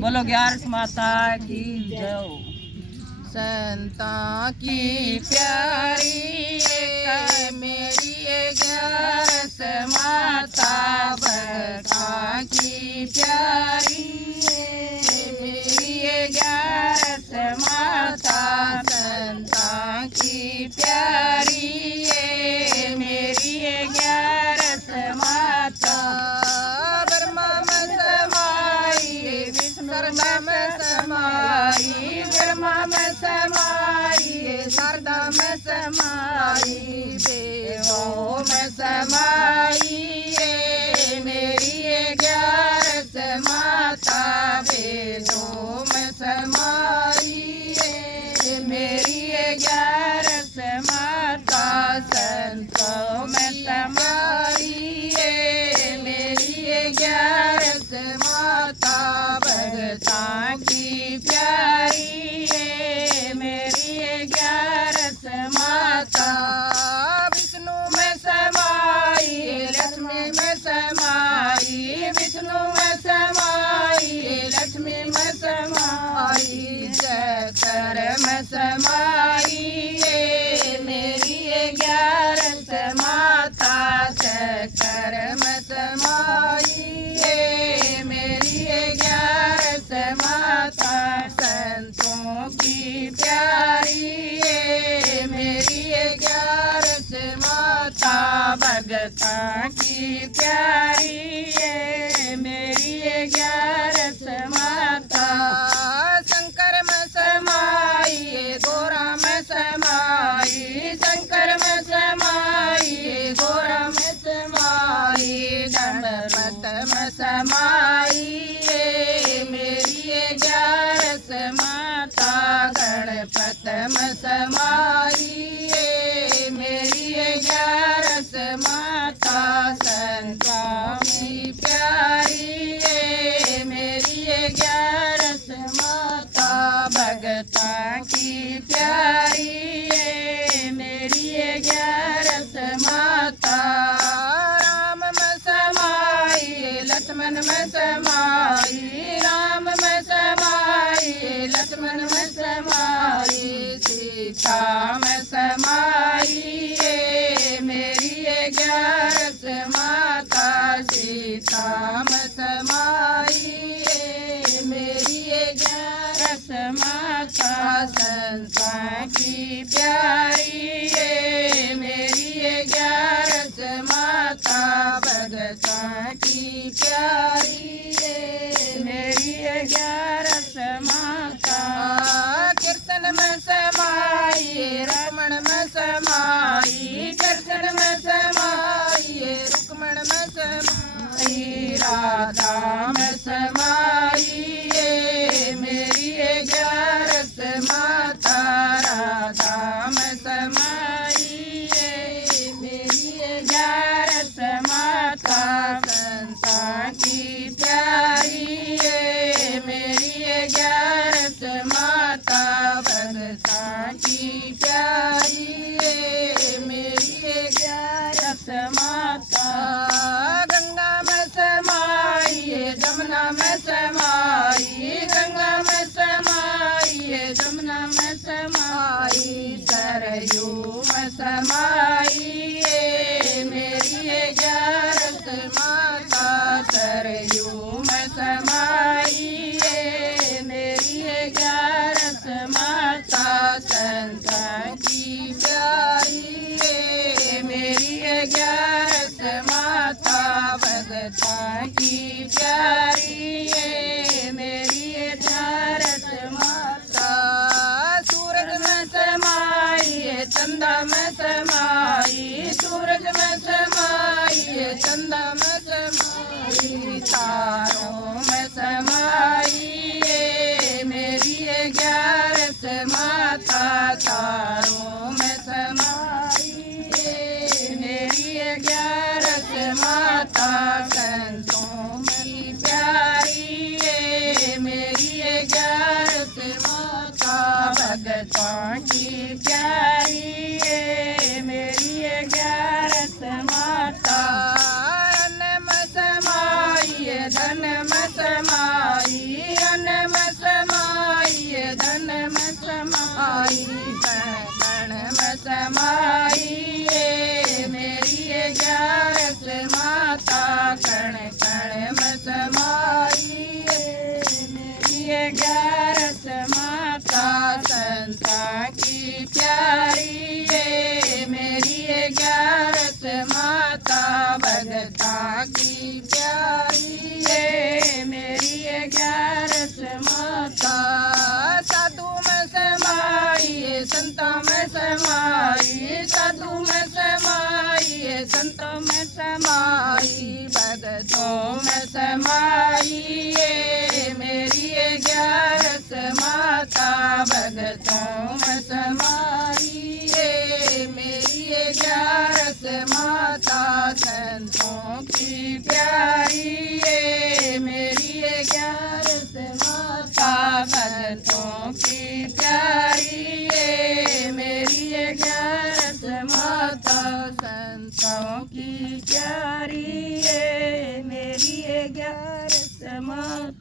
बोलो 11 माता की जय। संता की प्यारी मेरी 11 माता, भक्ता की प्यारी मेरी 11 माता, संता की प्यारी मेरी 11 माता। ब्रह्मा में समाई विष्णु में समाई, ब्रह्मा में समाई शारदा में समाई, देवों में समाई मेरी 11 माता, वेदों में समाई मेरी 11 माता, संतों में समाई मेरी 11 माता, भगता की प्यारी मेरी 11 माता। विष्णु में समाई लक्ष्मी में समाई, विष्णु में समाई लक्ष्मी में समाई, चक्र में समाई मेरी 11 माता, चक्र में समाई मेरी 11 माता, संतों की प्यारी मेरी 11 माता, भगता की प्यारी मेरी 11 माता। शंकर में समाई गोरा में समाई, शंकर में समाई गोरा में समाई, गणपत में समाई मेरी 11 माता, गणपत में समाई मेरी 11 माता, संतों की प्यारी मेरी 11 माता, भगता की प्यारी मेरी 11 माता। राम में समाई लक्ष्मण में समाई, राम में समाई लक्ष्मण में समाई, सीता में समाई मेरी 11 माता, सीता में समाई मेरी 11 माता, संता की प्यारी मेरी 11 माता, भगता की प्यारी मेरी 11 माता। कृष्ण में समाई रमण में समाई, कृष्ण में समाई रुक्मण में समाई, राधा में समाई मेरी 11 माता, राधा में समाई मेरी 11 माता, संता की प्यारी मेरी 11 माता, भगता की प्यारी मेरी 11 माता। गंगा में समाई जमुना में समाई, गंगा में समाई जमुना में समाई, सरयू में समाई मेरी 11 माता, सरयू में समाई मेरी 11 माता, संता की प्यारी मेरी 11 माता, भगता की प्यारी मेरी 11 माता। सूरज में समाई चंदा में समाई, सूरज में समाई चंदा में समाई, तारों में समाई मेरी 11 माता, तारों में समाई मेरी 11 माता, संतों की प्यारी मेरी 11 माता, भगतों की प्यारी मेरी 11 माता। माता कण कण में समाई मेरी 11 माता संता की प्यारी है मेरी 11 माता भगता की प्यारी है मेरी 11 माता साधु में समाई संतों में समाई साधु में समाई संतों में समाई भगतों में समाई मेरी 11 माता भगतों में समाई मेरी 11 माता संतों की प्यारी है मेरी 11 माता भगतों की प्यारी है मेरी 11 माता संतों की प्यारी है मेरी 11 माता।